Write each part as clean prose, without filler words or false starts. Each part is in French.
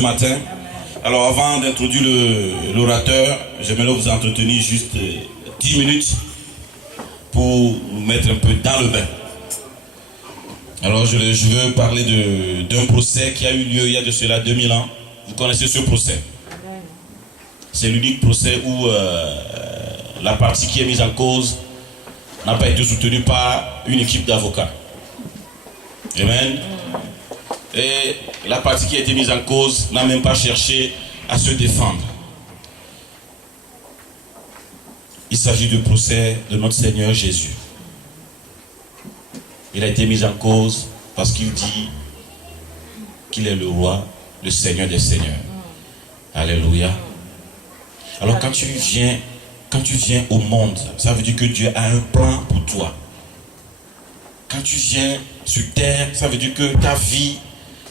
matin. Alors avant d'introduire l'orateur, j'aimerais vous entretenir juste 10 minutes pour nous mettre un peu dans le bain. Alors je veux parler d'un procès qui a eu lieu il y a de cela 2000 ans. Vous connaissez ce procès? C'est l'unique procès où la partie qui est mise en cause n'a pas été soutenue par une équipe d'avocats. Amen. Et la partie qui a été mise en cause n'a même pas cherché à se défendre. Il s'agit du procès de notre Seigneur Jésus. Il a été mis en cause parce qu'il dit qu'il est le roi, le Seigneur des Seigneurs. Alléluia. Alors quand tu viens au monde, ça veut dire que Dieu a un plan pour toi. Quand tu viens sur terre, ça veut dire que ta vie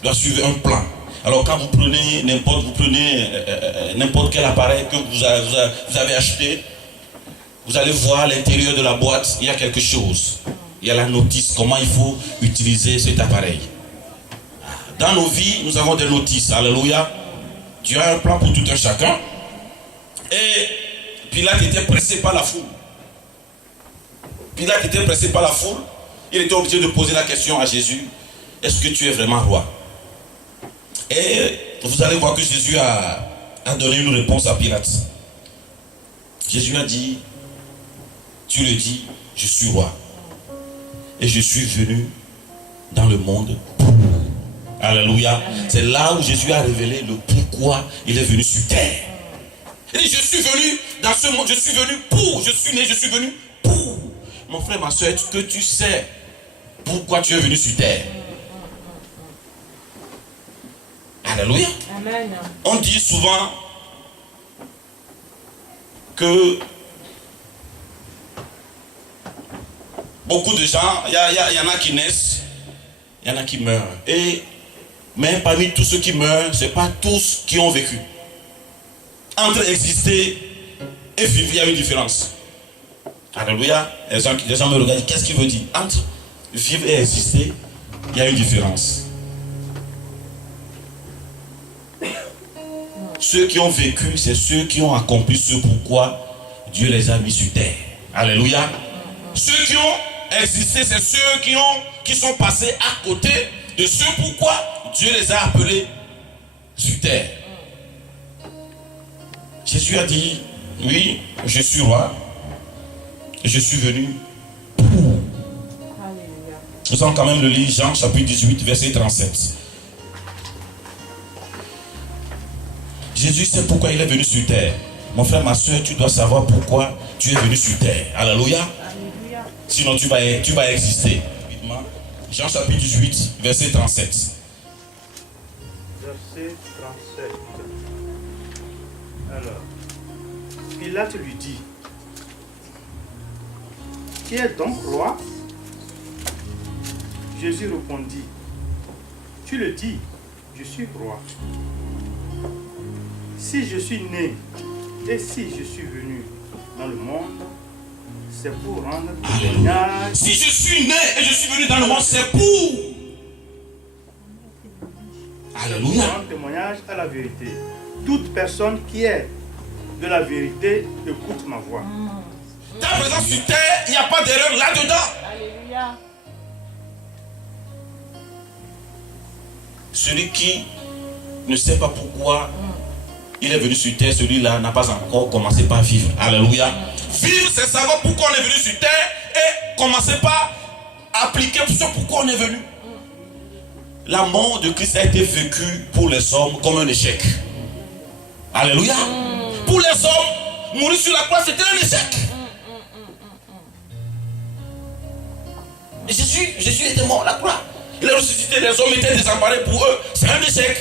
doit suivre un plan. Alors quand vous prenez n'importe quel appareil que vous avez acheté, vous allez voir à l'intérieur de la boîte, il y a quelque chose. Il y a la notice, comment il faut utiliser cet appareil. Dans nos vies, nous avons des notices. Alléluia. Dieu a un plan pour tout un chacun. Et Pilate était pressé par la foule. Pilate était pressé par la foule. Il était obligé de poser la question à Jésus. Est-ce que tu es vraiment roi? Et vous allez voir que Jésus a donné une réponse à Pilate. Jésus a dit, tu le dis, je suis roi. Et je suis venu dans le monde pour. Alléluia. C'est là où Jésus a révélé le pourquoi il est venu sur terre. Il dit, je suis venu dans ce monde, je suis venu pour, je suis né, je suis venu pour. Mon frère, ma soeur, est-ce que tu sais pourquoi tu es venu sur terre? Alléluia. Amen. On dit souvent que beaucoup de gens, il y en a qui naissent, il y en a qui meurent. Mais parmi tous ceux qui meurent, ce n'est pas tous qui ont vécu. Entre exister et vivre, il y a une différence. Alléluia. Les gens me regardent, qu'est-ce qu'il veut dire? Entre vivre et exister, il y a une différence. Ceux qui ont vécu, c'est ceux qui ont accompli ce pourquoi Dieu les a mis sur terre. Alléluia. Ceux qui ont existé, c'est ceux qui sont passés à côté de ce pourquoi Dieu les a appelés sur terre. Jésus a dit, oui, je suis roi, je suis venu pour. Nous allons quand même le lire, Jean chapitre 18, verset 37. Jésus sait pourquoi il est venu sur terre. Mon frère, ma soeur, tu dois savoir pourquoi tu es venu sur terre. Alléluia. Sinon tu vas exister. Jean chapitre 18, verset 37. Verset 37. Alors, Pilate lui dit, qui est donc roi? Jésus répondit, tu le dis, je suis roi. Si je suis né et si je suis venu dans le monde, c'est pour rendre témoignage. Si je suis né et je suis venu dans le monde, c'est pour. Alléluia. Rendre témoignage à la vérité. Toute personne qui est de la vérité écoute ma voix. Ta présence sur terre, il n'y a pas d'erreur là-dedans. Alléluia. Celui qui ne sait pas pourquoi il est venu sur terre, celui-là n'a pas encore commencé par vivre. Alléluia. Vivre, c'est savoir pourquoi on est venu sur terre et commencer par appliquer ce pourquoi on est venu. La mort de Christ a été vécue pour les hommes comme un échec. Alléluia. Pour les hommes, mourir sur la croix, c'était un échec. Et Jésus était mort à la croix. Il a ressuscité, les hommes étaient désemparés pour eux. C'est un échec.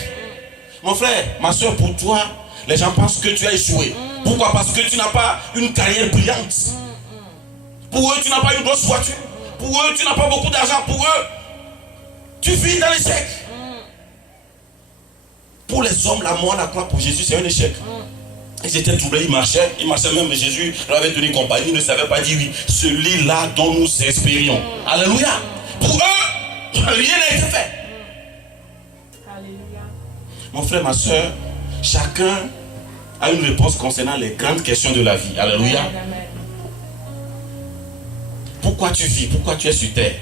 Mon frère, ma soeur, pour toi, les gens pensent que tu as échoué. Pourquoi? Parce que tu n'as pas une carrière brillante. Pour eux, tu n'as pas une grosse voiture. Pour eux, tu n'as pas beaucoup d'argent. Pour eux, tu vis dans l'échec. Pour les hommes, la mort à la croix pour Jésus, c'est un échec. Ils étaient troublés, ils marchaient même, mais Jésus leur avait tenu compagnie, ils ne savaient pas dire oui. Celui-là dont nous espérions. Alléluia. Pour eux, rien n'a été fait. Alléluia. Mon frère, ma soeur, chacun a une réponse concernant les grandes questions de la vie. Alléluia. Pourquoi tu vis? Pourquoi tu es sur terre?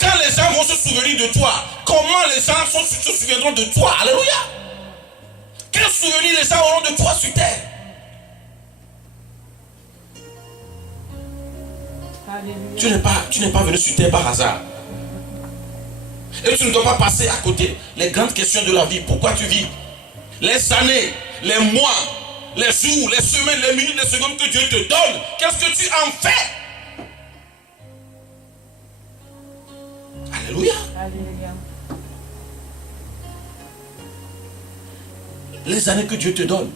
Quand les gens vont se souvenir de toi, comment les gens se souviendront de toi? Alléluia. Quel souvenir les gens auront de toi sur terre? Tu n'es pas venu sur terre par hasard. Et tu ne dois pas passer à côté les grandes questions de la vie. Pourquoi tu vis? Les années, les mois, les jours, les semaines, les minutes, les secondes que Dieu te donne, qu'est-ce que tu en fais? Alléluia. Alléluia. Les années que Dieu te donne,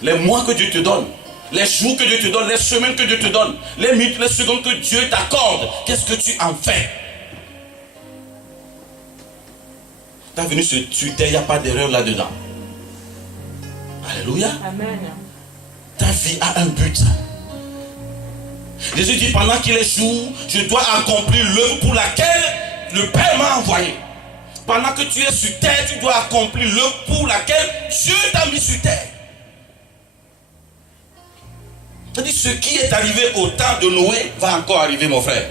les mois que Dieu te donne, les jours que Dieu te donne, les semaines que Dieu te donne, les minutes, les secondes que Dieu t'accorde, qu'est-ce que tu en fais? Tu es venu sur terre, il n'y a pas d'erreur là-dedans. Alléluia. Amen. Ta vie a un but. Jésus dit, pendant qu'il est jour, je dois accomplir l'œuvre pour laquelle le Père m'a envoyé. Pendant que tu es sur terre, tu dois accomplir l'œuvre pour laquelle Dieu t'a mis sur terre. C'est-à-dire, ce qui est arrivé au temps de Noé va encore arriver, mon frère.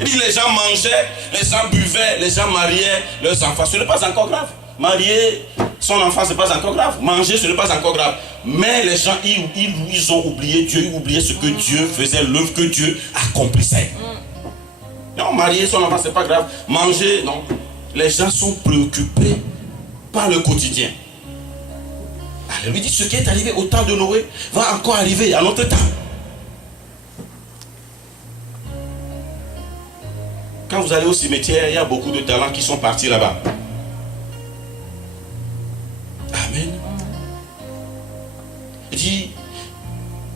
Il dit, les gens mangeaient, les gens buvaient, les gens mariaient leurs enfants. Ce n'est pas encore grave. Marier son enfant, ce n'est pas encore grave. Manger, ce n'est pas encore grave. Mais les gens, ils ont oublié Dieu, ils oubliaient ce que Dieu faisait, l'œuvre que Dieu accomplissait. Non, marier son enfant, ce n'est pas grave. Manger, non. Les gens sont préoccupés par le quotidien. Alors, lui dit, ce qui est arrivé au temps de Noé va encore arriver à notre temps. Quand vous allez au cimetière, il y a beaucoup de talents qui sont partis là-bas. Amen. Il dit,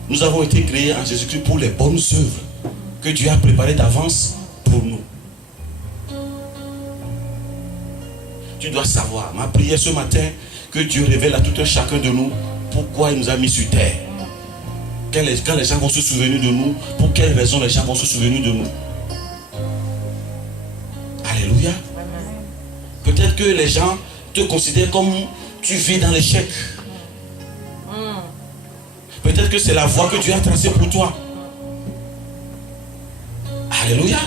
nous avons été créés en Jésus-Christ pour les bonnes œuvres que Dieu a préparées d'avance pour nous. Tu dois savoir, ma prière ce matin, que Dieu révèle à tout un chacun de nous pourquoi il nous a mis sur terre. Quand les gens vont se souvenir de nous, pour quelles raisons les gens vont se souvenir de nous. Alléluia. Peut-être que les gens te considèrent comme tu vis dans l'échec. Peut-être que c'est la voie que Dieu a tracée pour toi. Alléluia.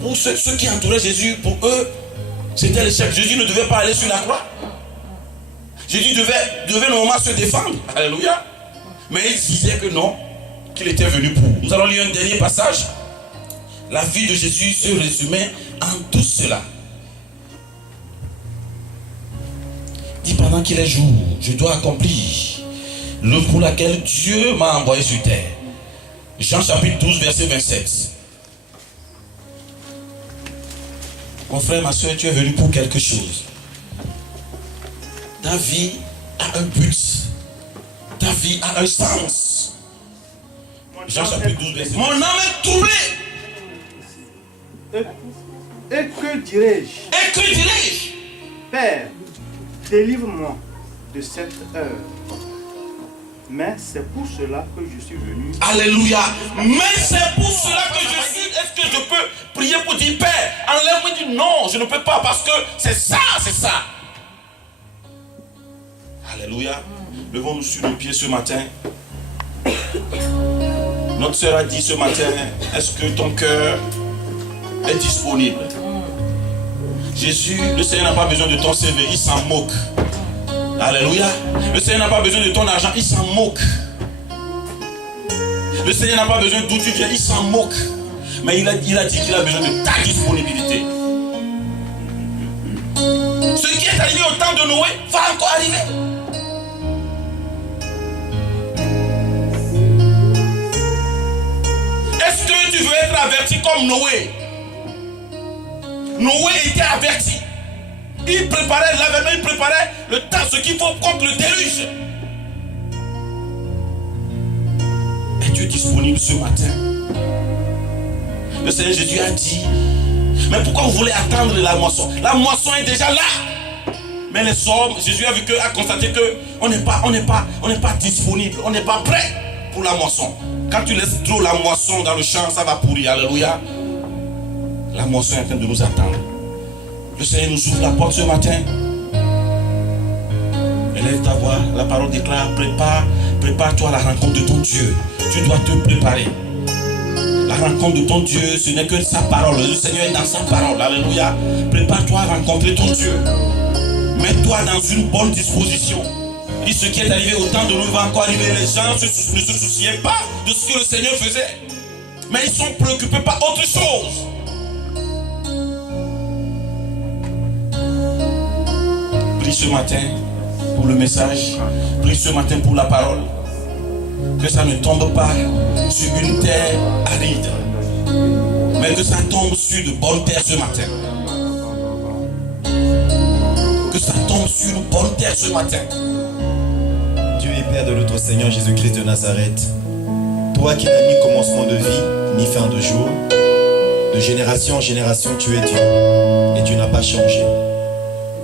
Pour ceux qui entouraient Jésus, pour eux, c'était l'échec. Jésus ne devait pas aller sur la croix. Jésus devait normalement se défendre. Alléluia. Mais il disait que non, qu'il était venu pour. Nous allons lire un dernier passage. La vie de Jésus se résumait en tout cela. Il dit, pendant qu'il est jour, je dois accomplir l'œuvre pour laquelle Dieu m'a envoyé sur terre. Jean chapitre 12, verset 27. Mon frère, ma soeur, tu es venu pour quelque chose. Ta vie a un but. Ta vie a un sens. Jean chapitre 12, verset 27. Mon âme est troublée. Et que dirais-je? Et que dirais-je? Père, délivre-moi de cette heure. Mais c'est pour cela que je suis venu. Alléluia. Mais c'est pour cela que je suis. Est-ce que je peux prier pour dire, Père, enlève-moi? Il dit non, je ne peux pas parce que c'est ça, c'est ça. Alléluia. Levons-nous sur nos pieds ce matin. Notre sœur a dit ce matin, est-ce que ton cœur est disponible? Jésus, le Seigneur n'a pas besoin de ton CV, il s'en moque. Alléluia. Le Seigneur n'a pas besoin de ton argent, il s'en moque. Le Seigneur n'a pas besoin d'où tu viens, il s'en moque. Mais il a dit qu'il a besoin de ta disponibilité. Ce qui est arrivé au temps de Noé va encore arriver. Est-ce que tu veux être averti comme Noé? Noé était averti. Il préparait l'avènement, il préparait le temps, ce qu'il faut contre le déluge. Es-tu disponible ce matin? Le Seigneur Jésus a dit, mais pourquoi vous voulez attendre la moisson? La moisson est déjà là. Mais les hommes, Jésus a constaté qu'on n'est pas disponible, on n'est pas prêt pour la moisson. Quand tu laisses trop la moisson dans le champ, ça va pourrir. Alléluia. La moisson est en train de nous attendre. Le Seigneur nous ouvre la porte ce matin. Élève ta voix, la parole déclare, prépare-toi à la rencontre de ton Dieu. Tu dois te préparer. La rencontre de ton Dieu, ce n'est que sa parole. Le Seigneur est dans sa parole. Alléluia. Prépare-toi à rencontrer ton Dieu. Mets-toi dans une bonne disposition. Et ce qui est arrivé au temps de nous va encore arriver. Les gens ne se souciaient pas de ce que le Seigneur faisait. Mais ils sont préoccupés par autre chose. Prie ce matin pour le message. Prie ce matin pour la parole. Que ça ne tombe pas sur une terre aride, mais que ça tombe sur de bonnes terres ce matin. Que ça tombe sur une bonne terre ce matin. Dieu est Père de notre Seigneur Jésus-Christ de Nazareth. Toi qui n'as ni commencement de vie, ni fin de jour, de génération en génération tu es Dieu, et tu n'as pas changé.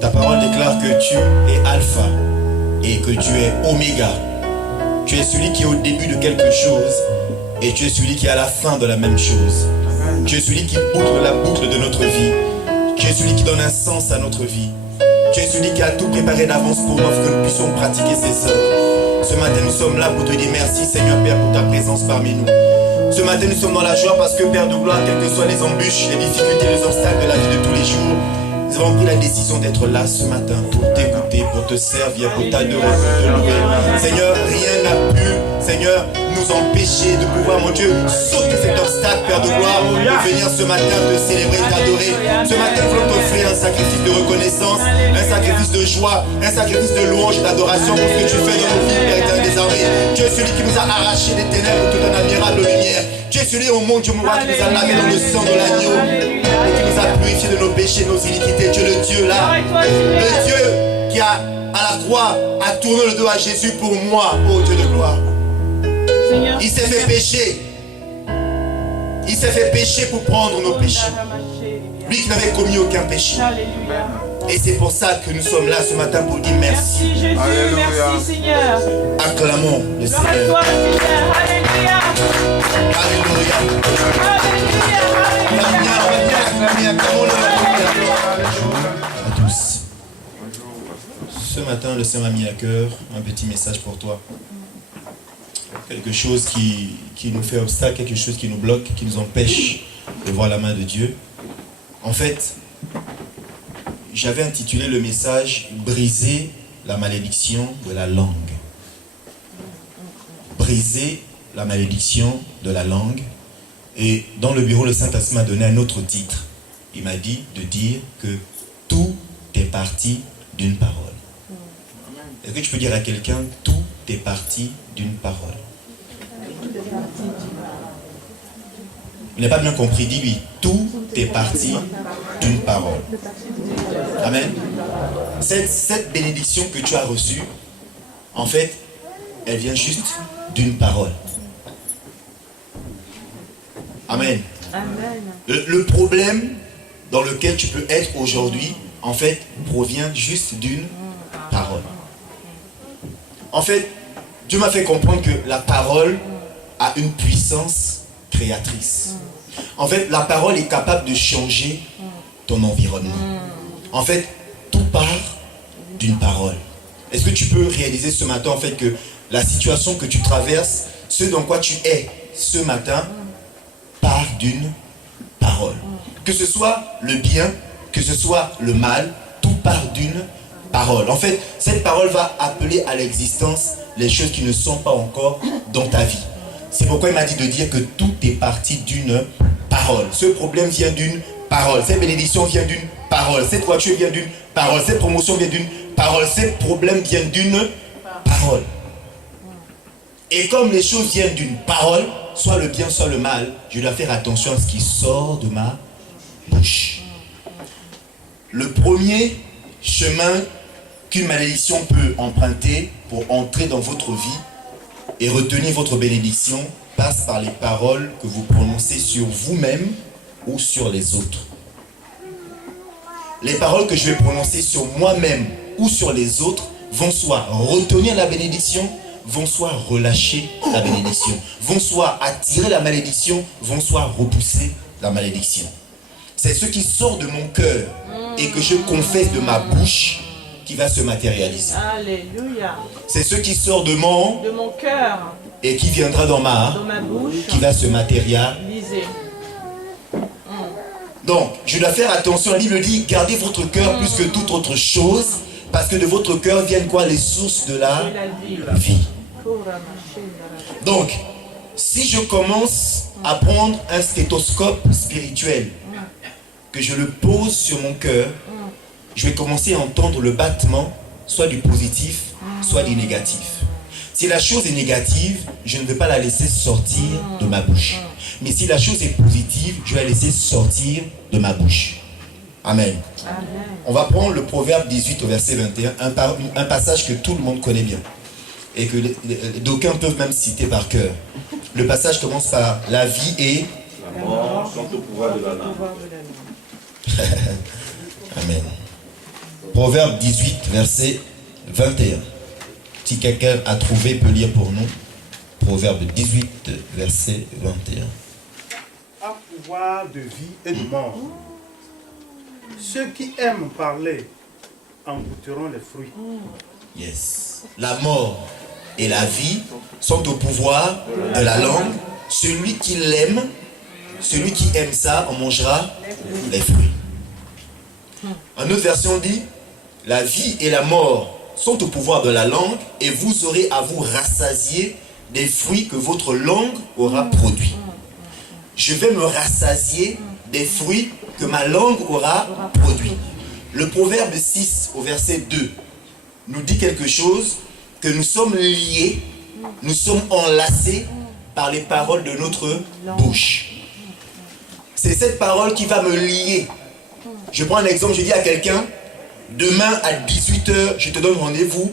Ta parole déclare que tu es Alpha, et que tu es Oméga. Tu es celui qui est au début de quelque chose, et tu es celui qui est à la fin de la même chose. Tu es celui qui boucle la boucle de notre vie. Tu es celui qui donne un sens à notre vie. Tu es celui qui a tout préparé d'avance pour nous, que nous puissions pratiquer ses œuvres. Ce matin, nous sommes là pour te dire merci, Seigneur Père, pour ta présence parmi nous. Ce matin, nous sommes dans la joie parce que, Père de gloire, quelles que soient les embûches, les difficultés, les obstacles de la vie de tous les jours, nous avons pris la décision d'être là ce matin pour t'écouter, pour te servir, pour t'adorer, pour te louer. Seigneur, rien n'a pu, Seigneur, nous empêcher de pouvoir, mon Dieu, sauter cet obstacle, Père de gloire, de venir ce matin te célébrer, t'adorer. Ce matin, nous voulons t'offrir un sacrifice de reconnaissance, un sacrifice de joie, un sacrifice de louange et d'adoration pour ce que tu fais dans nos vies, Père éternel des armées. Tu es celui qui nous a arrachés des ténèbres pour toute une admirable lumière. Tu es celui, oh mon Dieu, mon roi, qui nous a lavé dans le sang de l'agneau, qui nous a purifiés de nos péchés, de nos iniquités. Tu es le Dieu là, le Dieu qui a, à la croix, a tourné le dos à Jésus pour moi, ô Dieu de gloire. Il s'est fait pécher. Il s'est fait pécher pour prendre nos péchés. Lui qui n'avait commis aucun péché. Et c'est pour ça que nous sommes là ce matin pour dire merci. Merci Jésus, Alléluia. Merci Seigneur. Acclamons le Seigneur. Gloire à toi Seigneur, Alléluia. Alléluia. Alléluia, Alléluia. À tous. Ce matin, le Seigneur m'a mis à cœur un petit message pour toi. Quelque chose qui nous fait obstacle, quelque chose qui nous bloque, qui nous empêche de voir la main de Dieu. En fait, j'avais intitulé le message « Briser la malédiction de la langue ». Briser la malédiction de la langue. Et dans le bureau, le Saint-Esprit m'a donné un autre titre. Il m'a dit de dire que tout est parti d'une parole. Est-ce que tu peux dire à quelqu'un « Tout est parti d'une parole ». Il n'a pas bien compris, dis-lui, tout est parti d'une parole. Amen. Cette bénédiction que tu as reçue, en fait, elle vient juste d'une parole. Amen. Le problème dans lequel tu peux être aujourd'hui, en fait, provient juste d'une parole. En fait, Dieu m'a fait comprendre que la parole a une puissance créatrice. En fait, la parole est capable de changer ton environnement. En fait, tout part d'une parole. Est-ce que tu peux réaliser ce matin, en fait, que la situation que tu traverses, ce dans quoi tu es ce matin, part d'une parole. Que ce soit le bien, que ce soit le mal, tout part d'une parole. En fait, cette parole va appeler à l'existence les choses qui ne sont pas encore dans ta vie. C'est pourquoi il m'a dit de dire que tout est parti d'une parole. Ce problème vient d'une parole. Cette bénédiction vient d'une parole. Cette voiture vient d'une parole. Cette promotion vient d'une parole. Ces problèmes viennent d'une parole. Et comme les choses viennent d'une parole, soit le bien, soit le mal, je dois faire attention à ce qui sort de ma bouche. Le premier chemin qu'une malédiction peut emprunter pour entrer dans votre vie et retenir votre bénédiction passe par les paroles que vous prononcez sur vous-même ou sur les autres. Les paroles que je vais prononcer sur moi-même ou sur les autres vont soit retenir la bénédiction, vont soit relâcher la bénédiction, vont soit attirer la malédiction, vont soit repousser la malédiction. C'est ce qui sort de mon cœur et que je confesse de ma bouche qui va se matérialiser. Alléluia. C'est ce qui sort de mon cœur et qui viendra dans ma bouche qui va se matérialiser. Donc, je dois faire attention. La Bible dit, gardez votre cœur plus que toute autre chose, parce que de votre cœur viennent quoi? Les sources de la vie. Donc, si je commence à prendre un stéthoscope spirituel, que je le pose sur mon cœur, je vais commencer à entendre le battement, soit du positif, soit du négatif. Si la chose est négative, je ne vais pas la laisser sortir de ma bouche. Mais si la chose est positive, je vais la laisser sortir de ma bouche. Amen. On va prendre le Proverbe 18 au verset 21, un passage que tout le monde connaît bien. Et que d'aucuns peuvent même citer par cœur. Le passage commence par « La vie et la mort sont au pouvoir de la langue ». Amen. Proverbe 18, verset 21. Si quelqu'un a trouvé, peut lire pour nous. Proverbe 18, verset 21. À pouvoir de vie et de mort. Ceux qui aiment parler en goûteront les fruits. Yes. La mort et la vie sont au pouvoir de la langue. Celui qui l'aime, celui qui aime ça, en mangera les fruits. Une autre version dit, la vie et la mort sont au pouvoir de la langue et vous aurez à vous rassasier des fruits que votre langue aura produits. Je vais me rassasier des fruits que ma langue aura produits. Le Proverbe 6 au verset 2 nous dit quelque chose, que nous sommes liés, nous sommes enlacés par les paroles de notre bouche. C'est cette parole qui va me lier. Je prends un exemple, je dis à quelqu'un, demain à 18 h, je te donne rendez-vous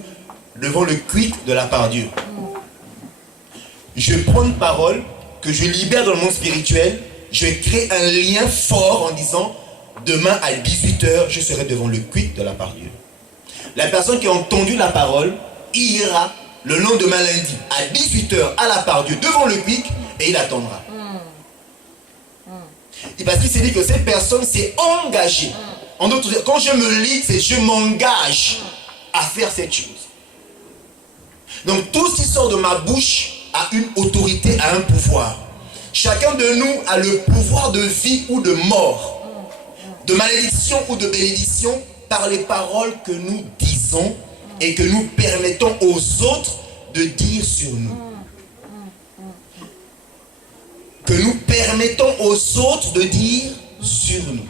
devant le quick de la part Dieu. Je prends une parole que je libère dans le monde spirituel, je crée un lien fort en disant, demain à 18 h, je serai devant le quick de la part Dieu. La personne qui a entendu la parole ira le lendemain lundi à 18 h à la part Dieu devant le quick et il attendra. Et parce qu'il s'est dit que cette personne s'est engagée. En d'autres termes, quand je me lis, c'est je m'engage à faire cette chose. Donc tout ce qui sort de ma bouche a une autorité, a un pouvoir. Chacun de nous a le pouvoir de vie ou de mort, de malédiction ou de bénédiction par les paroles que nous disons et que nous permettons aux autres de dire sur nous. Que nous permettons aux autres de dire sur nous.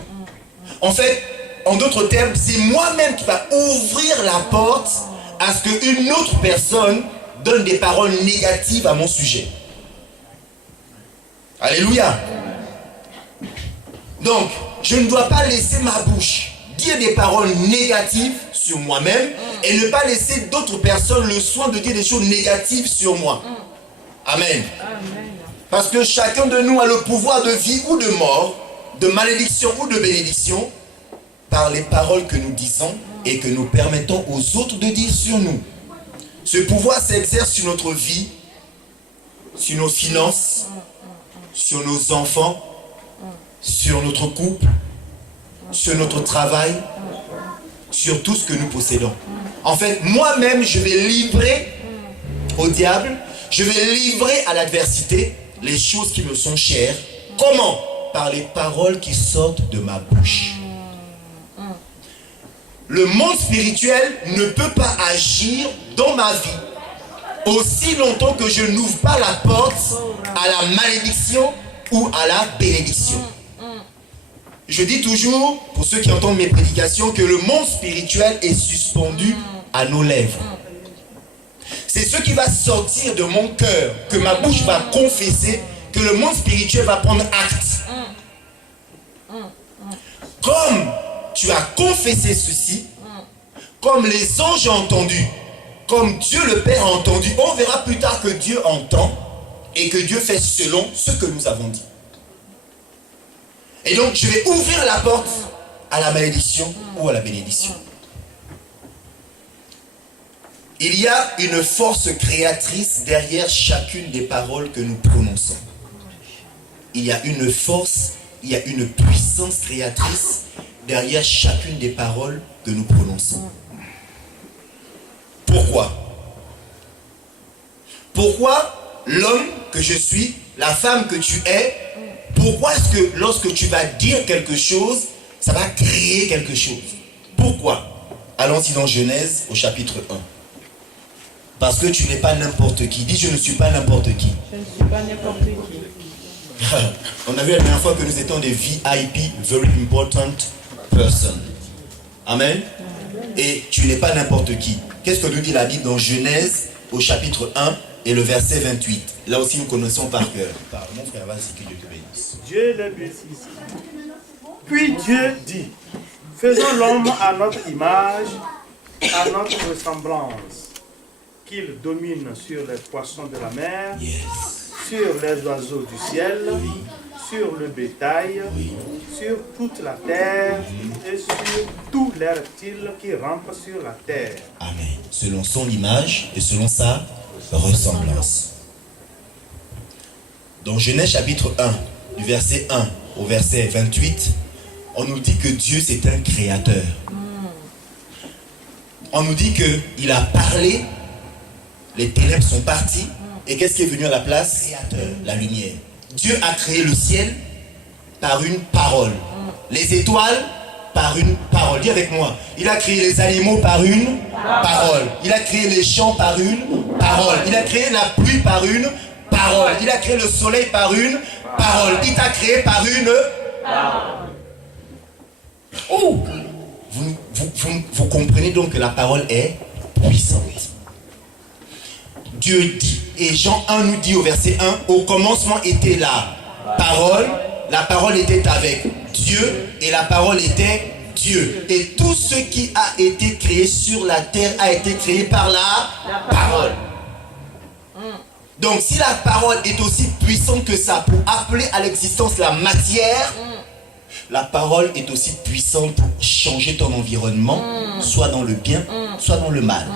En fait, en d'autres termes, c'est moi-même qui va ouvrir la porte à ce qu'une autre personne donne des paroles négatives à mon sujet. Alléluia. Donc, je ne dois pas laisser ma bouche dire des paroles négatives sur moi-même et ne pas laisser d'autres personnes le soin de dire des choses négatives sur moi. Amen. Parce que chacun de nous a le pouvoir de vie ou de mort, de malédiction ou de bénédiction, par les paroles que nous disons et que nous permettons aux autres de dire sur nous. Ce pouvoir s'exerce sur notre vie, sur nos finances, sur nos enfants, sur notre couple, sur notre travail, sur tout ce que nous possédons. En fait, moi-même, je vais livrer au diable, je vais livrer à l'adversité les choses qui me sont chères. Comment? Par les paroles qui sortent de ma bouche. Le monde spirituel ne peut pas agir dans ma vie aussi longtemps que je n'ouvre pas la porte à la malédiction ou à la bénédiction. Je dis toujours, pour ceux qui entendent mes prédications, que le monde spirituel est suspendu à nos lèvres. C'est ce qui va sortir de mon cœur, que ma bouche va confesser, que le monde spirituel va prendre acte. Comme tu as confessé ceci, comme les anges ont entendu, comme Dieu le Père a entendu, on verra plus tard que Dieu entend et que Dieu fait selon ce que nous avons dit. Et donc je vais ouvrir la porte à la malédiction ou à la bénédiction. Il y a une force créatrice derrière chacune des paroles que nous prononçons. Il y a une force il y a une puissance créatrice derrière chacune des paroles que nous prononçons. Pourquoi? Pourquoi l'homme que je suis, la femme que tu es, pourquoi est-ce que lorsque tu vas dire quelque chose, ça va créer quelque chose? Pourquoi? Allons-y dans Genèse au chapitre 1. Parce que tu n'es pas n'importe qui. Dis, je ne suis pas n'importe qui. Je ne suis pas n'importe qui. On a vu la dernière fois que nous étions des VIP, very important person. Amen. Et tu n'es pas n'importe qui. Qu'est-ce que nous dit la Bible dans Genèse au chapitre 1 et le verset 28? Là aussi nous connaissons par cœur. Mon frère, vas-y, que Dieu te bénisse. Dieu les bénisse. Puis Dieu dit, faisons l'homme à notre image, à notre ressemblance, qu'il domine sur les poissons de la mer, sur les oiseaux du ciel, sur le bétail, sur toute la terre et sur tous les reptiles qui rampent sur la terre. Amen. Selon son image et selon sa ressemblance. Dans Genèse chapitre 1, du verset 1 au verset 28, on nous dit que Dieu c'est un créateur. On nous dit qu'il a parlé, les ténèbres sont parties, et qu'est-ce qui est venu à la place? Créateur, la lumière. Dieu a créé le ciel par une parole, les étoiles par une parole. Dis avec moi, il a créé les animaux par une parole, il a créé les champs par une parole, il a créé la pluie par une parole, il a créé le soleil par une parole, il t'a créé par une parole. Oh, vous comprenez donc que la parole est puissante. Dieu dit, et Jean 1 nous dit au verset 1, au commencement était la parole était avec Dieu, et la parole était Dieu. Et tout ce qui a été créé sur la terre a été créé par la parole. Donc si la parole est aussi puissante que ça pour appeler à l'existence la matière, la parole est aussi puissante pour changer ton environnement, soit dans le bien, soit dans le mal.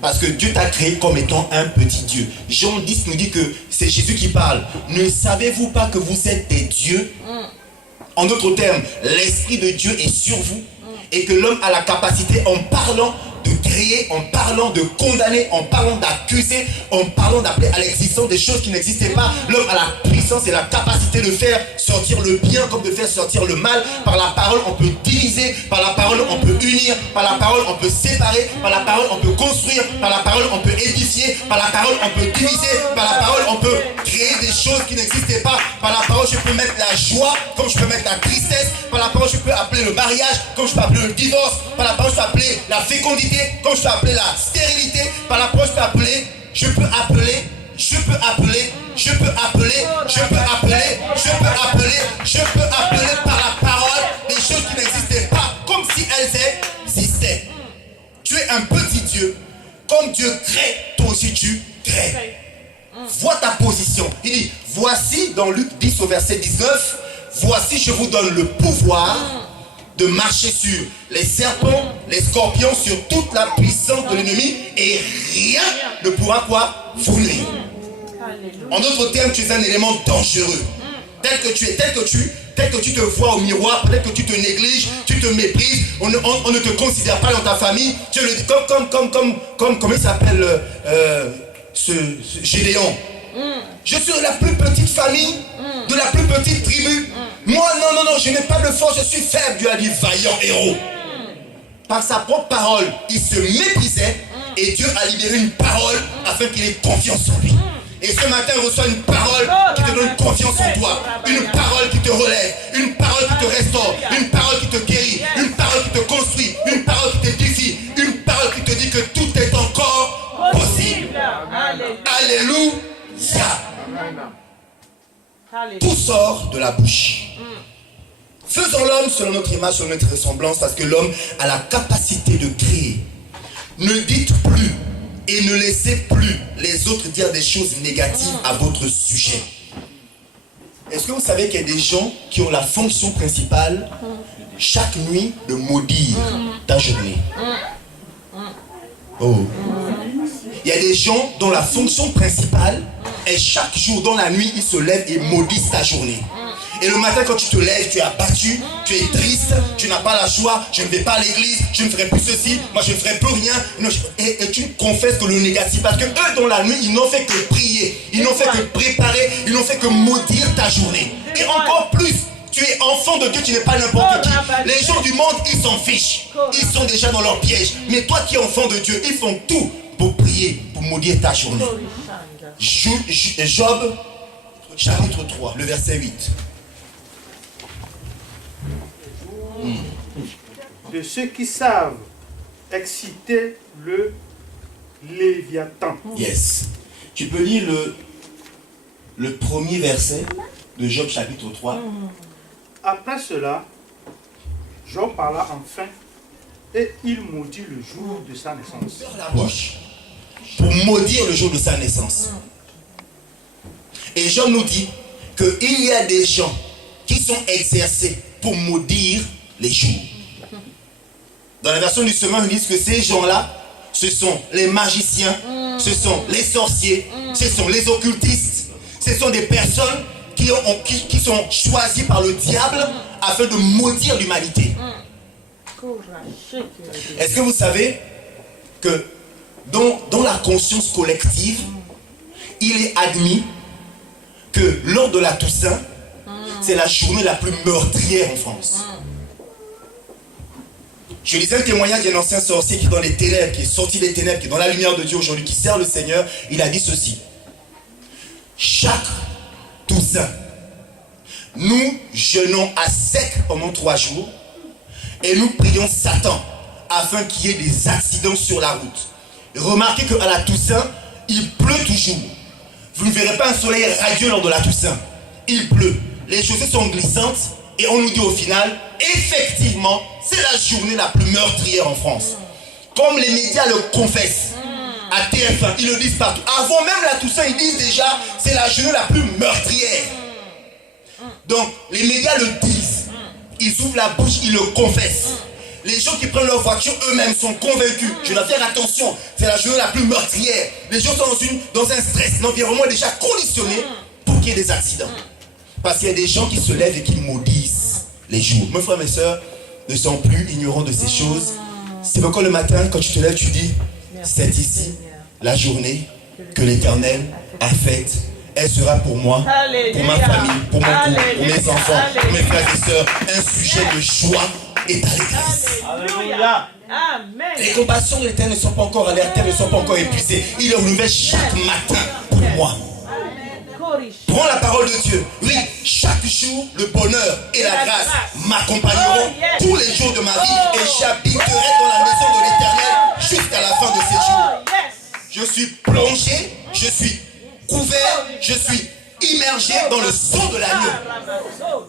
Parce que Dieu t'a créé comme étant un petit Dieu. Jean 10 nous dit que c'est Jésus qui parle. Ne savez-vous pas que vous êtes des dieux? En d'autres termes, l'Esprit de Dieu est sur vous. Et que l'homme a la capacité, en parlant, de créer, en parlant de condamner, en parlant d'accuser, en parlant d'appeler à l'existence des choses qui n'existaient pas. L'homme a la puissance et la capacité de faire sortir le bien comme de faire sortir le mal. Par la parole, on peut diviser. Par la parole, on peut unir. Par la parole, on peut séparer. Par la parole, on peut construire. Par la parole, on peut édifier. Par la parole, on peut diviser. Par la parole, on peut créer des choses qui n'existaient pas. Par la parole, je peux mettre la joie comme je peux mettre la tristesse. Par la parole, je peux appeler le mariage comme je peux appeler le divorce. Par la parole, je peux appeler la fécondité comme je peux appeler la stérilité. Par la parole, je peux appeler par la parole des choses qui n'existaient pas comme si elles existaient. Tu es un petit Dieu. Comme Dieu crée, toi aussi tu crées. Vois ta position. Il dit, voici dans Luc 10 au verset 19, voici je vous donne le pouvoir de marcher sur les serpents, les scorpions, sur toute la puissance de l'ennemi, et rien ne pourra quoi? Vous nuire. En d'autres termes, tu es un élément dangereux. Tel que tu es, tel que tu te vois au miroir, peut-être que tu te négliges, tu te méprises, on ne te considère pas dans ta famille. Tu es comme il s'appelle ce Gédéon. Je suis de la plus petite famille, de la plus petite tribu. Moi, non, je n'ai pas de force, je suis faible. Dieu a dit vaillant héros. Par sa propre parole, il se méprisait et Dieu a libéré une parole afin qu'il ait confiance en lui. Et ce matin, reçois une parole qui te donne confiance en toi. Une parole qui te relève, une parole qui te restaure, une parole qui te guérit, une parole qui te construit, une parole qui t'édifie, une parole qui te dit que tout est encore possible. Alléluia. Tout sort de la bouche. Faisons l'homme selon notre image, selon notre ressemblance, parce que l'homme a la capacité de créer. Ne dites plus et ne laissez plus les autres dire des choses négatives à votre sujet. Est-ce que vous savez qu'il y a des gens qui ont la fonction principale chaque nuit de maudire ta journée? Oh. Il y a des gens dont la fonction principale est chaque jour dans la nuit, ils se lèvent et maudissent ta journée. Et le matin quand tu te lèves, tu es abattu, tu es triste, tu n'as pas la joie, je ne vais pas à l'église, je ne ferai plus ceci, moi je ne ferai plus rien. Et tu confesses que le négatif, parce que eux dans la nuit, ils n'ont fait que prier, ils n'ont fait que préparer, ils n'ont fait que maudire ta journée. Et encore plus, tu es enfant de Dieu, tu n'es pas n'importe qui. Les gens du monde, ils s'en fichent. Ils sont déjà dans leur piège. Mais toi qui es enfant de Dieu, ils font tout pour prier, pour maudire ta journée. Job, chapitre 3, le verset 8. De ceux qui savent exciter le Léviathan. Yes. Tu peux lire le premier verset de Job chapitre 3. Après cela, Job parla enfin et il maudit le jour de sa naissance. La bouche pour maudire le jour de sa naissance. Et Job nous dit qu'il y a des gens qui sont exercés pour maudire les jours. Dans la version du Semeur, ils disent que ces gens-là, ce sont les magiciens, ce sont les sorciers, ce sont les occultistes, ce sont des personnes qui sont choisies par le diable afin de maudire l'humanité. Est-ce que vous savez que dans la conscience collective, il est admis que lors de la Toussaint, c'est la journée la plus meurtrière en France. Je lisais un témoignage d'un ancien sorcier qui est dans les ténèbres, qui est sorti des ténèbres, qui est dans la lumière de Dieu aujourd'hui, qui sert le Seigneur. Il a dit ceci: chaque Toussaint, nous jeûnons à sec pendant 3 jours et nous prions Satan afin qu'il y ait des accidents sur la route. Remarquez qu'à la Toussaint, il pleut toujours. Vous ne verrez pas un soleil radieux lors de la Toussaint. Il pleut. Les chaussées sont glissantes et on nous dit au final, effectivement, c'est la journée la plus meurtrière en France. Comme les médias le confessent. À TF1, ils le disent partout. Avant même la Toussaint, ils disent déjà, c'est la journée la plus meurtrière. Donc, les médias le disent. Ils ouvrent la bouche, ils le confessent. Les gens qui prennent leur voiture eux-mêmes sont convaincus. Je dois faire attention, c'est la journée la plus meurtrière. Les gens sont dans un stress, un environnement déjà conditionné pour qu'il y ait des accidents. Parce qu'il y a des gens qui se lèvent et qui maudissent les jours. Mes frères, mes soeurs ne sont plus ignorants de ces choses. C'est pourquoi le matin, quand tu te lèves, tu dis, c'est ici la journée que l'Éternel a faite. Elle sera pour moi, pour ma famille, pour mon couple, pour mes enfants, pour mes frères et sœurs, un sujet de joie et d'allégresse. Alléluia. Amen. Les compassions de l'Éternel ne sont pas encore alertées, ne sont pas encore épuisées. Il les renouvelle chaque matin pour moi. Prends la parole de Dieu. Oui, chaque jour, le bonheur et la grâce m'accompagneront tous les jours de ma vie et j'habiterai dans la maison de l'Éternel jusqu'à la fin de ces jours. Je suis plongé, je suis couvert, je suis immergé dans le sang de l'agneau.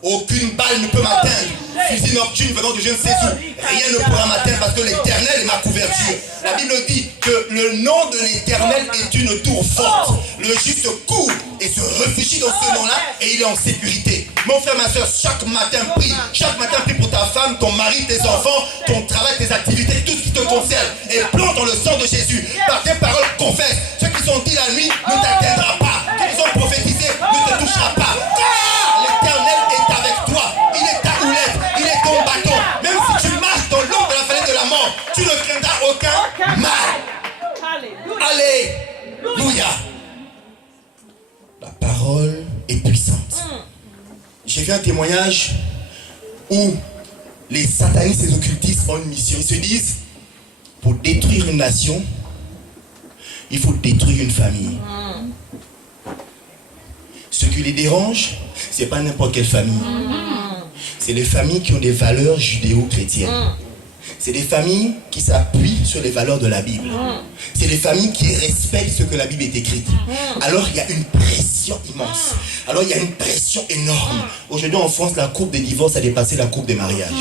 Aucune balle ne peut m'atteindre. Fusil nocturne venant de je ne sais où. Rien ne pourra m'atteindre parce que l'Éternel est ma couverture. La Bible dit que le nom de l'Éternel est une tour forte. Le juste court et se réfugie dans ce nom-là et il est en sécurité. Mon frère, ma soeur, chaque matin prie. Chaque matin prie pour ta femme, ton mari, tes enfants, ton travail, tes activités, tout ce qui te concerne. Et plonge dans le sang de Jésus. Par tes paroles, confesse. Ce qui sont dit la nuit ne t'atteindra pas. Ce qui sont prophétisés ne te touchera pas. Car l'Éternel est avec toi. Il est ta houlette. Il est ton bâton. Même si tu marches dans l'ombre de la vallée de la mort, tu ne craindras aucun mal. Alléluia. La parole est puissante. J'ai vu un témoignage où les satanistes et les occultistes ont une mission. Ils se disent, pour détruire une nation, il faut détruire une famille. Ce qui les dérange, c'est pas n'importe quelle famille. C'est les familles qui ont des valeurs judéo-chrétiennes. C'est des familles qui s'appuient sur les valeurs de la Bible. C'est des familles qui respectent ce que la Bible est écrite. Alors il y a une pression immense. Alors il y a une pression énorme. Aujourd'hui en France, la courbe des divorces a dépassé la courbe des mariages.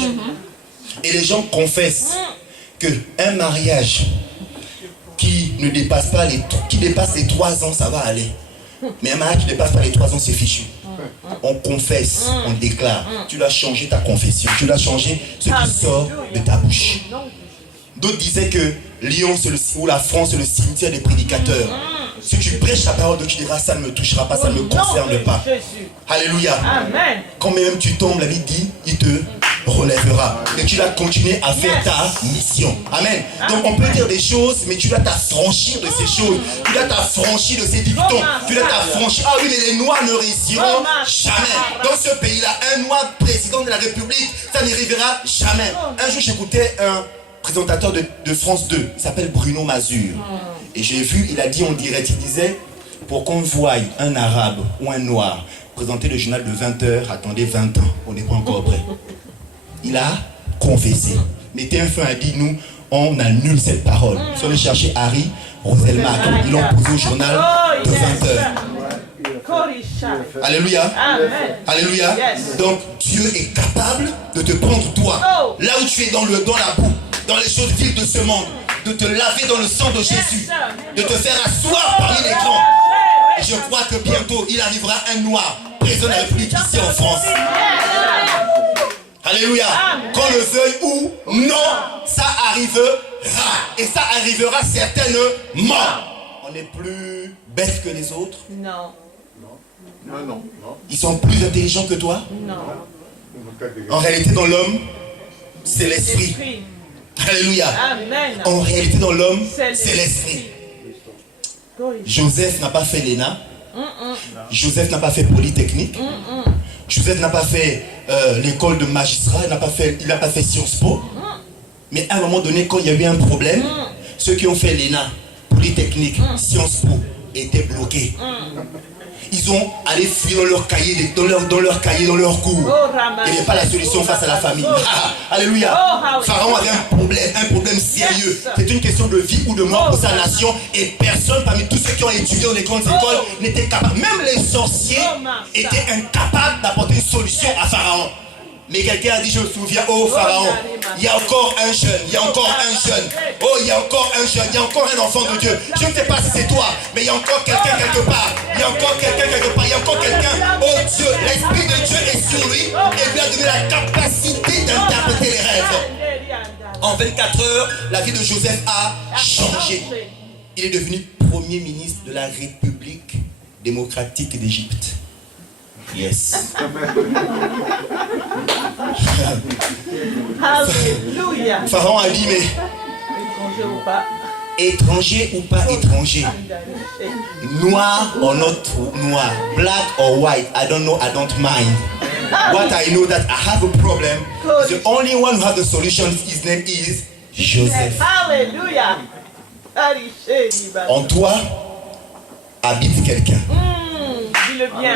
Et les gens confessent qu'un mariage qui ne dépasse pas qui dépasse les 3 ans, ça va aller. Mais un mariage qui ne dépasse pas les 3 ans, c'est fichu. On confesse, on déclare. Tu dois changer ta confession. Tu dois changer ce qui sort de ta bouche. D'autres disaient que Lyon ou la France, c'est le cimetière des prédicateurs. Si tu prêches la parole de Dieu, tu diras ça ne me touchera pas, ça ne me concerne pas. Alléluia. Amen. Quand même tu tombes, la Bible dit, il te relèvera. Et tu dois continuer à faire ta mission. Amen. Donc on peut dire des choses, mais tu dois t'affranchir de ces choses. Tu dois t'affranchir de ces dictons. Tu dois t'affranchir. Ah oui, mais les Noirs ne réussiront jamais. Dans ce pays-là, un Noir président de la République, ça n'arrivera jamais. Un jour, j'écoutais un présentateur de France 2, il s'appelle Bruno Mazur. Et j'ai vu, il a dit en direct, il disait, pour qu'on voie un arabe ou un noir présenter le journal de 20h, attendez 20 ans, on n'est pas encore prêt. Il a confessé. Mais TF1 a dit, nous, on annule cette parole. Si on allait chercher Harry Roselmack, ils l'ont posé au journal de 20h. Alléluia. Alléluia. Donc Dieu est capable de te prendre toi, là où tu es dans la boue, dans les choses viles de ce monde, de te laver dans le sang de Jésus, de te faire asseoir parmi les grands. Et je crois que bientôt il arrivera un noir président de la République ici en France. Alléluia. Qu'on le veuille ou non, ça arrivera. Et ça arrivera certainement. On n'est plus bête que les autres. Non. Ils sont plus intelligents que toi. Non. En réalité, dans l'homme, c'est l'esprit. Alléluia. Amen. En réalité, dans l'homme, c'est l'esprit. Joseph n'a pas fait l'ENA. Joseph n'a pas fait Polytechnique. Joseph n'a pas fait l'école de magistrat. Il n'a pas fait Sciences Po. Mais à un moment donné, quand il y a eu un problème, ceux qui ont fait l'ENA, Polytechnique, Sciences Po étaient bloqués. Ils ont allé fuir dans leur cahier, dans leur cours. Il n'y avait pas la solution face à la famille. Alléluia. Pharaon avait un problème sérieux. C'est une question de vie ou de mort pour sa nation. Et personne parmi tous ceux qui ont étudié dans les grandes écoles n'était capable. Même les sorciers étaient incapables d'apporter une solution à Pharaon. Mais quelqu'un a dit, je me souviens, oh Pharaon, il y a encore un jeune, il y a encore un jeune. Oh, il y a encore un jeune, il y a encore un enfant de Dieu. Je ne sais pas si c'est toi, mais il y a encore quelqu'un quelque part. Il y a encore quelqu'un quelque part, il y a encore quelqu'un. Oh Dieu, l'Esprit de Dieu est sur lui et lui a donné la capacité d'interpréter les rêves. En 24 heures, la vie de Joseph a changé. Il est devenu premier ministre de la République démocratique d'Égypte. Yes. Alléluia. Pharaon a dit, mais étranger ou pas étranger, noir or not noir, black or white, I don't know, I don't mind. What I know that I have a problem, the only one who has the solution, his name is Joseph. Alléluia. En toi habite quelqu'un.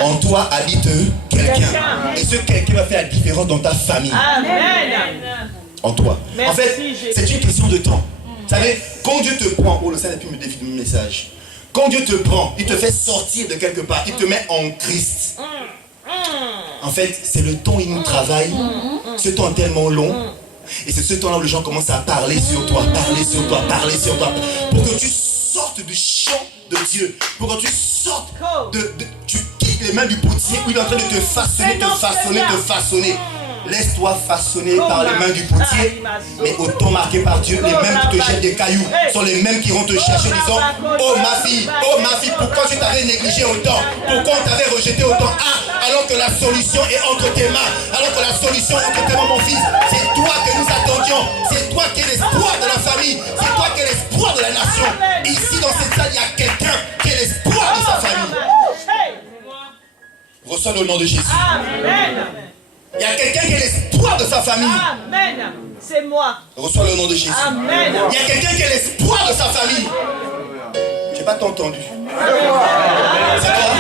En toi habite quelqu'un. Et ce quelqu'un va faire la différence dans ta famille. Amen. En toi. Merci, en fait, c'est une question de temps. Vous savez, quand Dieu te prend, oh le Seigneur a pu me défier mon message. Quand Dieu te prend, il te fait sortir de quelque part, il te met en Christ. En fait, c'est le temps où il nous travaille. Ce temps tellement long. Et c'est ce temps-là où les gens commencent à parler sur toi, parler sur toi, parler sur toi. Pour que tu sortes du champ de Dieu. Pour que tu sortes tu quittes les mains du potier où il est en train de te façonner, te façonner, te façonner. Laisse-toi façonner par les mains du potier, mais au temps marqué par Dieu, les mêmes qui te jettent des cailloux sont les mêmes qui vont te chercher disant, oh ma fille, pourquoi tu t'avais négligé autant? Pourquoi on t'avait rejeté autant? Alors que la solution est entre tes mains, alors que la solution est entre tes mains, mon fils. C'est toi que nous attendions, c'est toi qui es l'espoir de la famille, c'est toi qui es l'espoir de la nation. Et ici dans cette salle, il y a quelqu'un qui est l'espoir de sa famille. Reçois le nom de Jésus. Amen. Il y a quelqu'un qui est l'espoir de sa famille. Amen. C'est moi. Reçois le nom de Jésus. Amen. Il y a quelqu'un qui est l'espoir de sa famille. Je n'ai pas entendu. C'est toi.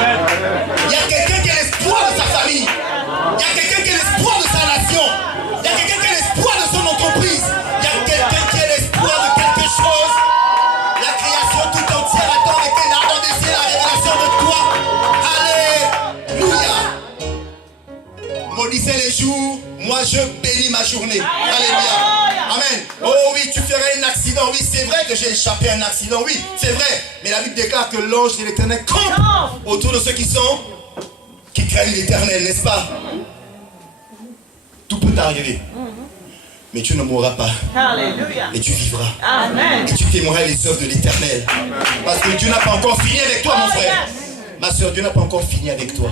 Il y a quelqu'un qui est l'espoir de sa famille. Il y a quelqu'un qui est l'espoir de sa nation. Il y a quelqu'un qui est l'espoir de son entreprise. Il y a quelqu'un qui est l'espoir de quelque chose. La création tout entière attend avec un ardent désir la révélation de toi. Alléluia. Maudissez les jours, moi je bénis ma journée. Alléluia. Amen. Oh oui, tu ferais un accident. Oui, c'est vrai que j'ai échappé à un accident. Oui, c'est vrai. Mais la Bible déclare que l'ange de l'Éternel campe autour de ceux qui craignent l'Éternel, n'est-ce pas? Tout peut arriver. mais tu ne mourras pas. Alléluia. Et tu vivras. Amen. Que tu témoigneras les œuvres de l'Éternel. Parce que Dieu n'a pas encore fini avec toi, mon frère. Ma soeur, Dieu n'a pas encore fini avec toi.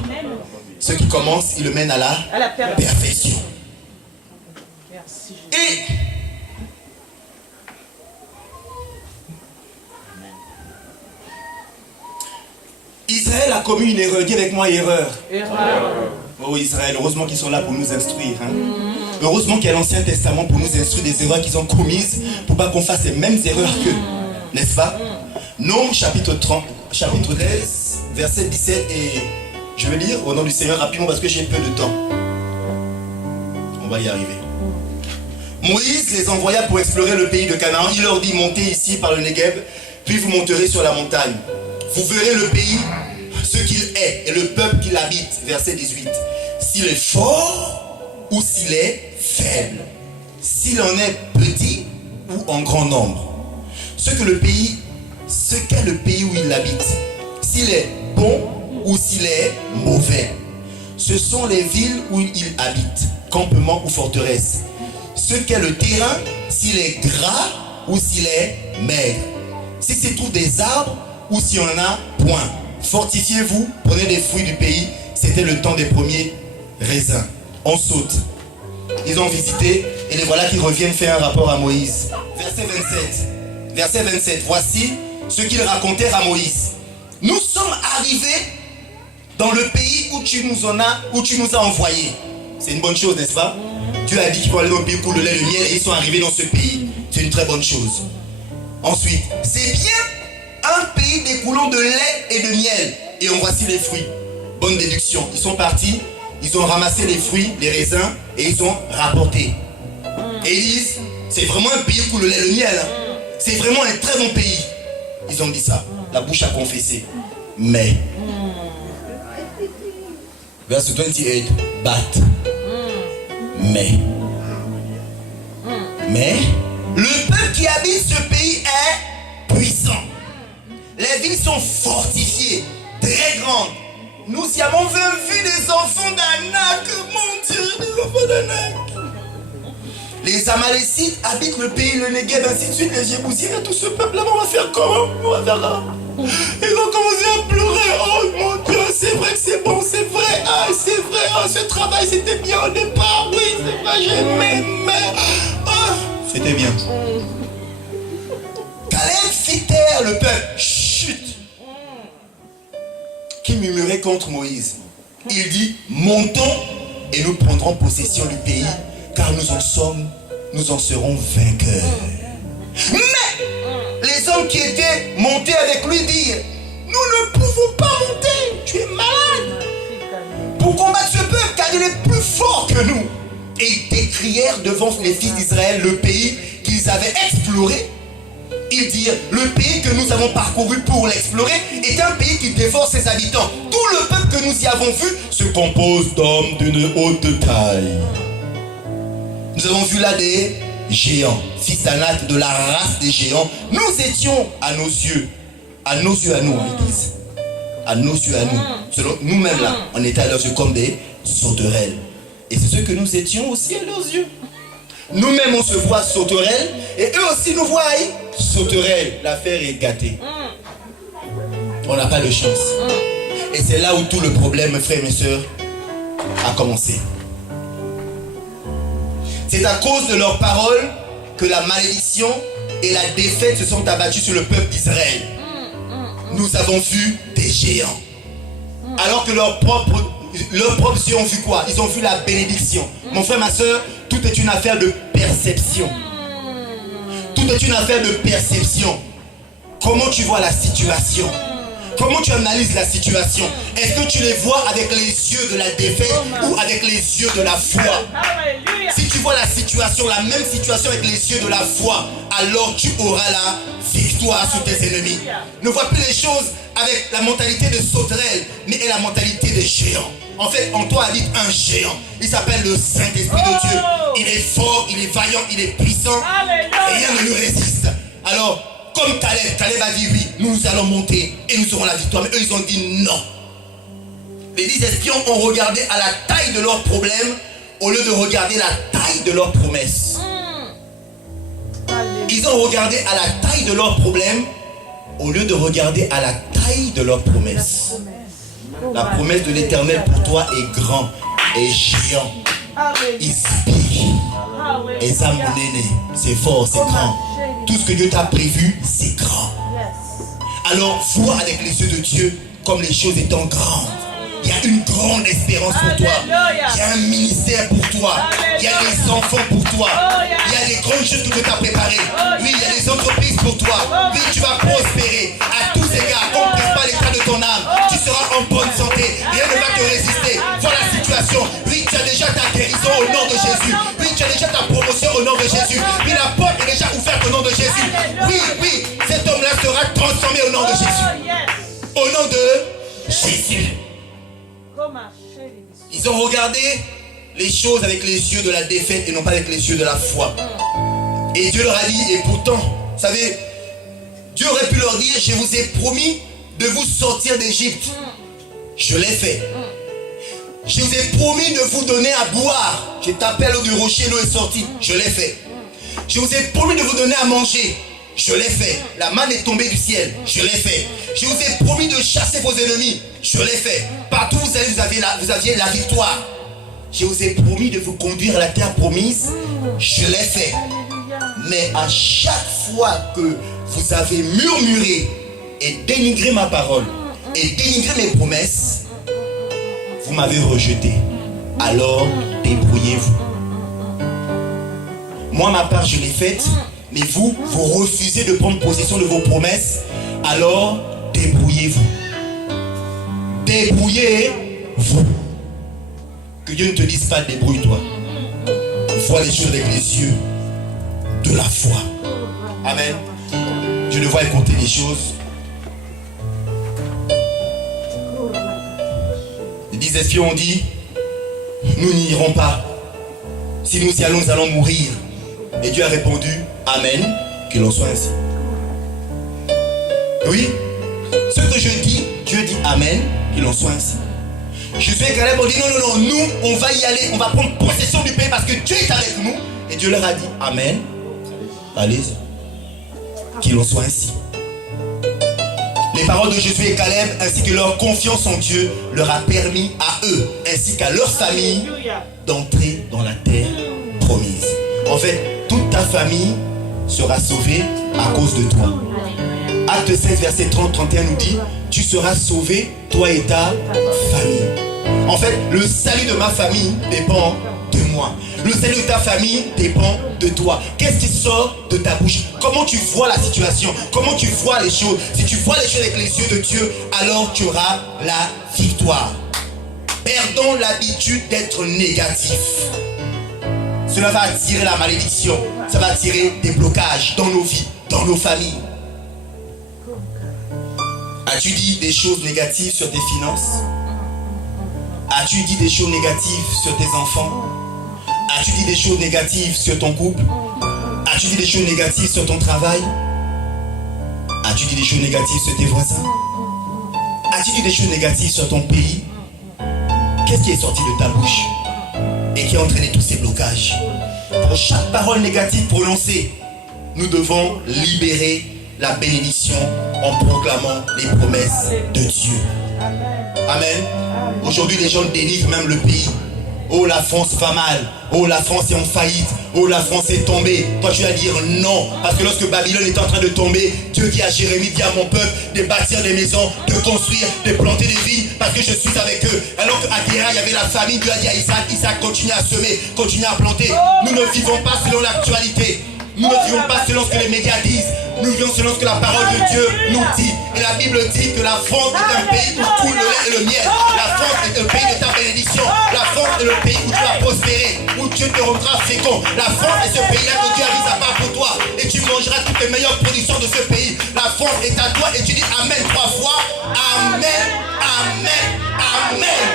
Ce qui commence, il le mène à la perfection. Merci. Et Israël a commis une erreur. Dis avec moi erreur. Oh Israël, heureusement qu'ils sont là pour nous instruire. Hein. Heureusement qu'il y a l'Ancien Testament pour nous instruire des erreurs qu'ils ont commises pour pas qu'on fasse les mêmes erreurs qu'eux. N'est-ce pas? Nombre chapitre 13, verset 17 et je vais lire au nom du Seigneur rapidement parce que j'ai peu de temps. On va y arriver. Moïse les envoya pour explorer le pays de Canaan. Il leur dit, montez ici par le Negev, puis vous monterez sur la montagne. Vous verrez le pays, ce qu'il est, et le peuple qui l'habite. Verset 18. S'il est fort ou s'il est faible, s'il en est petit ou en grand nombre. Ce qu'est le pays où il habite. S'il est bon ou s'il est mauvais. Ce sont les villes où il habite, campements ou forteresses. Ce qu'est le terrain, s'il est gras ou s'il est maigre. Si s'y trouve des arbres ou s'il y en a point. Fortifiez-vous, prenez des fruits du pays. C'était le temps des premiers raisins. On saute. Ils ont visité et les voilà qui reviennent faire un rapport à Moïse. Verset 27. Voici ce qu'ils racontèrent à Moïse. Nous sommes arrivés dans le pays où tu nous as envoyés. C'est une bonne chose, n'est-ce pas? Dieu a dit qu'il faut aller dans le pays pour le lait et le miel et ils sont arrivés dans ce pays. C'est une très bonne chose. Ensuite, c'est bien un pays découlant de lait et de miel. Et en voici les fruits. Bonne déduction. Ils sont partis, ils ont ramassé les fruits, les raisins et ils ont rapporté. Et ils disent, c'est vraiment un pays pour le lait et le miel. Hein. C'est vraiment un très bon pays. Ils ont dit ça. La bouche a confessé. Mais, verset 28, but. Mais, le peuple qui habite ce pays est puissant. Les villes sont fortifiées, très grandes. Nous y avons vu des enfants d'Anak, mon Dieu, des enfants d'Anak. Les Amalécites habitent le pays, le Negev, ainsi de suite, les Jébusites, tout ce peuple-là, on va faire comment? On va faire là. Ils ont commencé à pleurer. Oh mon Dieu, c'est vrai que c'est bon, c'est vrai. Ah, c'est vrai, oh, ce travail c'était bien au départ. Oui, c'est vrai, j'aimais, mais... Oh, c'était bien. Caleb fit taire le peuple. Chut. Qui murmurait contre Moïse. Il dit, montons et nous prendrons possession du pays, car nous en serons vainqueurs. Mais les hommes qui étaient montés avec lui dirent, nous ne pouvons pas monter, tu es malade, pour combattre ce peuple, car il est plus fort que nous. Et ils décrièrent devant les fils d'Israël le pays qu'ils avaient exploré. Ils dirent, le pays que nous avons parcouru pour l'explorer est un pays qui dévore ses habitants. Tout le peuple que nous y avons vu se compose d'hommes d'une haute taille. Nous avons vu là des géants, fils d'Anak, de la race des géants. Nous étions à nos yeux à nous, on dit. À nos yeux, à nous. Selon nous-mêmes là, on était à leurs yeux comme des sauterelles. Et c'est ce que nous étions aussi à leurs yeux. Nous-mêmes on se voit sauterelles et eux aussi nous voient sauterelles. L'affaire est gâtée. On n'a pas de chance. Et c'est là où tout le problème, frères et mes sœurs, a commencé. C'est à cause de leurs paroles que la malédiction et la défaite se sont abattues sur le peuple d'Israël. Nous avons vu des géants. Alors que leurs propres yeux ont vu quoi? Ils ont vu la bénédiction. Mon frère, ma soeur, tout est une affaire de perception. Tout est une affaire de perception. Comment tu vois la situation? Comment tu analyses la situation? Est-ce que tu les vois avec les yeux de la défaite ou avec les yeux de la foi? Si tu vois la situation, la même situation avec les yeux de la foi, alors tu auras la victoire sur tes ennemis. Ne vois plus les choses avec la mentalité de sauterelle, mais la mentalité des géants. En fait, en toi habite un géant. Il s'appelle le Saint-Esprit de Dieu. Il est fort, il est vaillant, il est puissant. Rien ne lui résiste. Alors, comme Caleb a dit oui, nous allons monter et nous aurons la victoire. Mais eux, ils ont dit non. Les 10 espions ont regardé à la taille de leurs problèmes au lieu de regarder la taille de leurs promesses. Ils ont regardé à la taille de leurs problèmes au lieu de regarder à la taille de leurs promesses. La promesse de l'Éternel pour toi est grand, est géant. C'est fort, c'est grand. Tout ce que Dieu t'a prévu, c'est grand. Alors vois avec les yeux de Dieu comme les choses étant grandes. Il y a une grande espérance pour toi. Il y a un ministère pour toi. Il y a des enfants pour toi. Il y a des grandes choses que Dieu t'a préparées. Oui, il y a des entreprises pour toi. Oui, tu vas prospérer à tous égards. Compresse pas l'état de ton âme. Tu seras en bonne santé. Rien ne va te résister. Voilà la situation. Oui, tu as déjà ta guérison au nom de Jésus. Oui, tu as déjà ta promotion au nom de Jésus. Oui, la porte est déjà ouverte au nom de Jésus. Oui, oui, cet homme-là sera transformé au nom de Jésus. Au nom de Jésus. Ils ont regardé les choses avec les yeux de la défaite et non pas avec les yeux de la foi. Et Dieu leur a dit, et pourtant, vous savez, Dieu aurait pu leur dire, je vous ai promis de vous sortir d'Égypte. Je l'ai fait. Je vous ai promis de vous donner à boire. J'ai tapé à l'eau du rocher, l'eau est sortie. Je l'ai fait. Je vous ai promis de vous donner à manger. Je l'ai fait. La manne est tombée du ciel. Je l'ai fait. Je vous ai promis de chasser vos ennemis. Je l'ai fait. Partout où vous allez, vous aviez la victoire. Je vous ai promis de vous conduire à la terre promise. Je l'ai fait. Mais à chaque fois que vous avez murmuré et dénigré ma parole et dénigré mes promesses, vous m'avez rejeté. Alors débrouillez-vous. Moi, ma part, je l'ai faite. Mais vous, vous refusez de prendre possession de vos promesses. Alors, débrouillez-vous. Débrouillez-vous. Que Dieu ne te dise pas débrouille-toi. Vois les choses avec les yeux de la foi. Amen. Je le vois et compter les choses. Les 10 espions ont dit, nous n'irons pas. Si nous y allons, nous allons mourir. Et Dieu a répondu, Amen, qu'il en soit ainsi. Oui, ce que je dis, Dieu dit Amen, qu'il en soit ainsi. Josué et Caleb ont dit non, nous, on va y aller, on va prendre possession du pays parce que Dieu est avec nous. Et Dieu leur a dit Amen, allez-y, qu'il en soit ainsi. Les paroles de Josué et Caleb ainsi que leur confiance en Dieu leur a permis à eux ainsi qu'à leur famille d'entrer dans la terre promise. En fait, toute ta famille sera sauvée à cause de toi. Acte 16, verset 30-31 nous dit, tu seras sauvé, toi et ta famille. En fait, le salut de ma famille dépend de moi. Le salut de ta famille dépend de toi. Qu'est-ce qui sort de ta bouche? Comment tu vois la situation? Comment tu vois les choses? Si tu vois les choses avec les yeux de Dieu, alors tu auras la victoire. Perdons l'habitude d'être négatif. Cela va attirer la malédiction. Ça va attirer des blocages dans nos vies, dans nos familles. As-tu dit des choses négatives sur tes finances? As-tu dit des choses négatives sur tes enfants? As-tu dit des choses négatives sur ton couple? As-tu dit des choses négatives sur ton travail? As-tu dit des choses négatives sur tes voisins? As-tu dit des choses négatives sur ton pays? Qu'est-ce qui est sorti de ta bouche et qui a entraîné tous ces blocages? Pour chaque parole négative prononcée, nous devons libérer la bénédiction en proclamant les promesses de Dieu. Amen. Aujourd'hui, les gens dénigrent même le pays. Oh, la France va mal. Oh, la France est en faillite. Oh, la France est tombée. Toi, tu vas dire non. Parce que lorsque Babylone est en train de tomber, Dieu dit à Jérémie, dis à mon peuple de bâtir des maisons, de construire, de planter des vignes, parce que je suis avec eux. Alors qu'à Guéra, il y avait la famine. Dieu a dit à Isaac, Isaac, continue à semer, continue à planter. Nous ne vivons pas selon l'actualité. Nous ne vivons pas selon ce que les médias disent. Nous vivons selon ce que la parole de Dieu nous dit. Et la Bible dit que la France est un pays où coule le lait et le miel. La France est le pays de ta bénédiction. La France est le pays où tu vas prospérer, où Dieu te rendra fécond. La France est ce pays-là que Dieu a mis à part pour toi. Et tu mangeras toutes les meilleures productions de ce pays. La France est à toi et tu dis Amen 3 fois. Amen, Amen, Amen.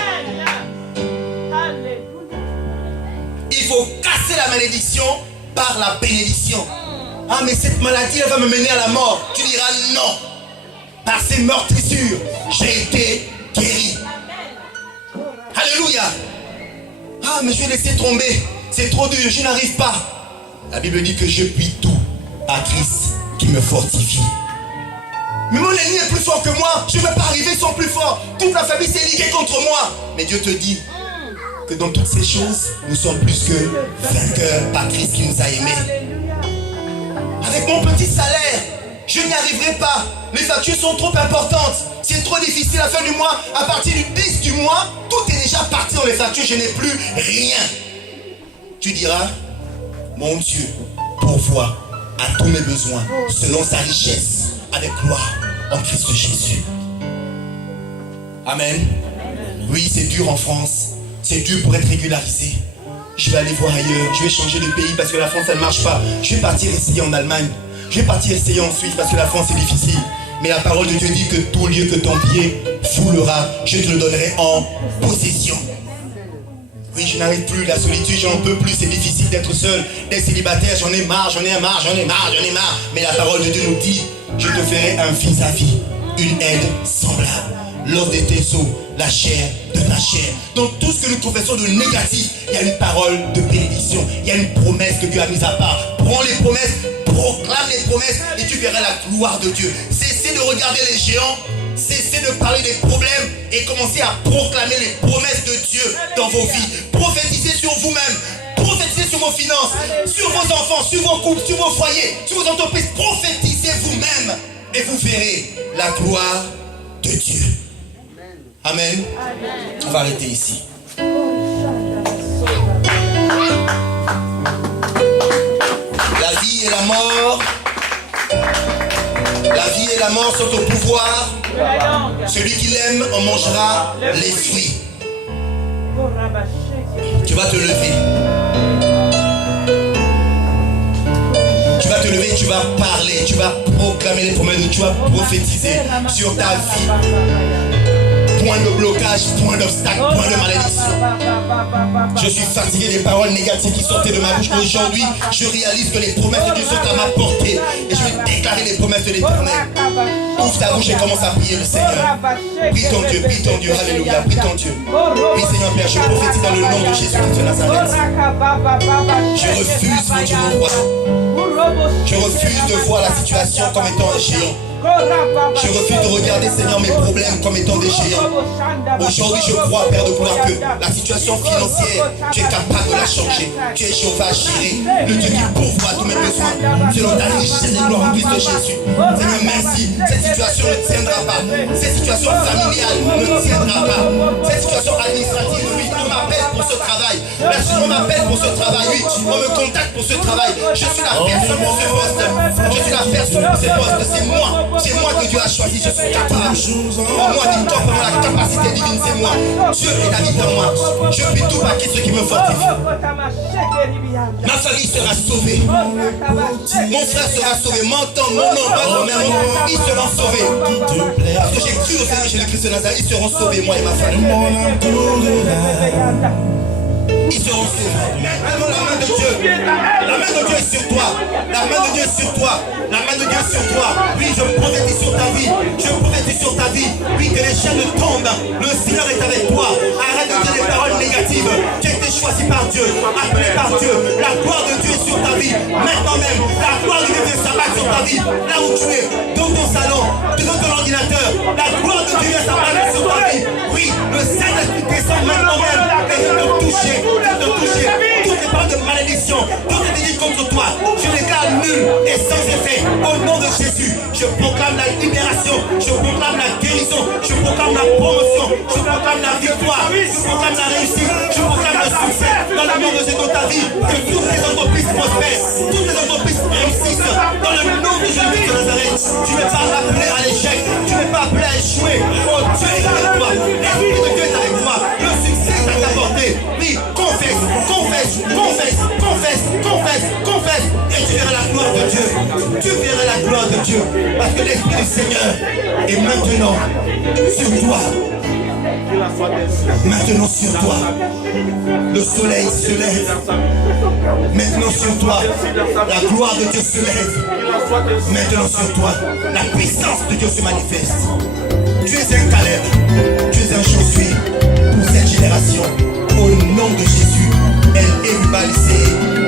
Il faut casser la malédiction par la bénédiction. Ah, mais cette maladie, elle va me mener à la mort. Tu diras non. Par ces meurtrissures, j'ai été guéri. Alléluia. Ah, mais je vais laisser tomber. C'est trop dur, je n'arrive pas. La Bible dit que je puis tout à Christ qui me fortifie. Mais mon ennemi est plus fort que moi. Je ne peux pas arriver, ils sont plus forts. Toute la famille s'est liguée contre moi. Mais Dieu te dit que dans toutes ces choses, nous sommes plus que vainqueurs par Christ qui nous a aimés. Avec mon petit salaire, je n'y arriverai pas. Les factures sont trop importantes. C'est trop difficile à la fin du mois. À partir du 10 du mois, tout est déjà parti dans les factures. Je n'ai plus rien. Tu diras, mon Dieu pourvoit à tous mes besoins selon sa richesse avec gloire en Christ Jésus. Amen. Oui, c'est dur en France. C'est dur pour être régularisé. Je vais aller voir ailleurs. Je vais changer de pays parce que la France, elle ne marche pas. Je vais partir essayer en Allemagne. Je vais partir essayer en Suisse parce que la France, c'est difficile. Mais la parole de Dieu dit que tout lieu que ton pied foulera, je te le donnerai en possession. Oui, je n'arrive plus, la solitude, j'en peux plus, c'est difficile d'être seul, d'être célibataire, j'en ai marre. Mais la parole de Dieu nous dit, je te ferai un vis-à-vis, une aide semblable. L'os de tes os, la chair de ta chair. Dans tout ce que nous confessons de négatif, il y a une parole de bénédiction, il y a une promesse que Dieu a mise à part. Prends les promesses, proclame les promesses et tu verras la gloire de Dieu. Cessez de regarder les géants. Cessez de parler des problèmes et commencez à proclamer les promesses de Dieu dans vos vies. Prophétisez sur vous-même, prophétisez sur vos finances, sur vos enfants, sur vos couples, sur vos foyers, sur vos entreprises. Prophétisez vous-même et vous verrez la gloire de Dieu. Amen. On va arrêter ici. La vie et la mort. La vie et la mort sont au pouvoir. Celui qui l'aime en mangera les fruits. Tu vas te lever. Tu vas te lever, tu vas parler, tu vas proclamer les promesses, tu vas prophétiser sur ta vie. Point de blocage, point d'obstacle, point de malédiction. Je suis fatigué des paroles négatives qui sortaient de ma bouche. Aujourd'hui, je réalise que les promesses de Dieu sont à ma portée. Et je vais déclarer les promesses de l'Éternel. Ouvre ta bouche et commence à prier le Seigneur. Prie ton Dieu, alléluia, prie ton Dieu. Oui Seigneur Père, je prophétise dans le nom de Jésus de Nazareth. Je refuse, mon Dieu, mon roi. Je refuse de voir la situation comme étant un géant. Je refuse de regarder, Seigneur, mes problèmes comme étant des géants. Aujourd'hui, je crois, Père de gloire, que la situation financière, tu es capable de la changer. Tu es Jéhovah Jireh, le Dieu qui pourvoit tous mes besoins selon ta richesse et gloire en Christ Jésus. Seigneur, merci. Cette situation ne tiendra pas. Cette situation familiale ne tiendra pas. Cette situation administrative, oui, on m'appelle pour ce travail. On m'appelle pour ce travail, oui, on me contacte pour ce travail. Je suis la personne pour ce poste. Je suis la personne pour ce poste. C'est moi. C'est moi que Dieu a choisi, je suis capable. Pour moi, victoire, pour moi, la capacité divine, c'est moi. Dieu est la vie dans moi. Je puis tout par Christ qui me fortifie. Ma famille sera sauvée. Mon frère sera sauvé. Mon temps, mon nom, ma mère, ils seront sauvés. Parce que j'ai cru au Seigneur Jésus-Christ de Nazareth, ils seront sauvés, moi et ma famille. Ils seront sauvés. Maintenant, la main de Dieu. La main de Dieu est sur toi. La main de Dieu est sur toi. La main de Dieu est sur toi. Oui, je prophétise sur ta vie. Je prophétise sur ta vie. Oui, que les chaînes tombent. Le Seigneur est avec toi. Arrête de dire des paroles négatives. Tu as été choisi par Dieu. Appelé par Dieu. La gloire de Dieu est sur ta vie. Maintenant même, la gloire de Dieu vient s'abattre sur ta vie. Là où tu es, dans ton salon, devant ton ordinateur. La gloire de Dieu vient s'abattre sur ta vie. Oui, le Saint-Esprit descend maintenant même. Et vient te toucher. Toutes les paroles de malédiction, toutes les délits contre toi, je déclare nul et sans effet. Au nom de Jésus, je proclame la libération, je proclame la guérison, je proclame la promotion, je proclame la victoire, je proclame la réussite, je proclame le succès dans le nom de Jésus dans ta vie. Que toutes les entreprises prospèrent, toutes les entreprises réussissent dans le nom de Jésus de Nazareth. Tu n'es pas appelé à l'échec, tu n'es pas appelé à échouer. Oh Dieu est avec toi, l'Esprit de Dieu est avec toi, le succès est à ta portée. Oui, confesse, et tu verras la gloire de Dieu. Tu verras la gloire de Dieu. Parce que l'Esprit du Seigneur est maintenant sur toi. Maintenant sur toi. Le soleil se lève. Maintenant sur toi. La gloire de Dieu se lève. Maintenant sur toi. La puissance de Dieu se manifeste. Tu es un Caleb. Tu es un Josué pour cette génération. Au nom de Jésus, elle est balisée.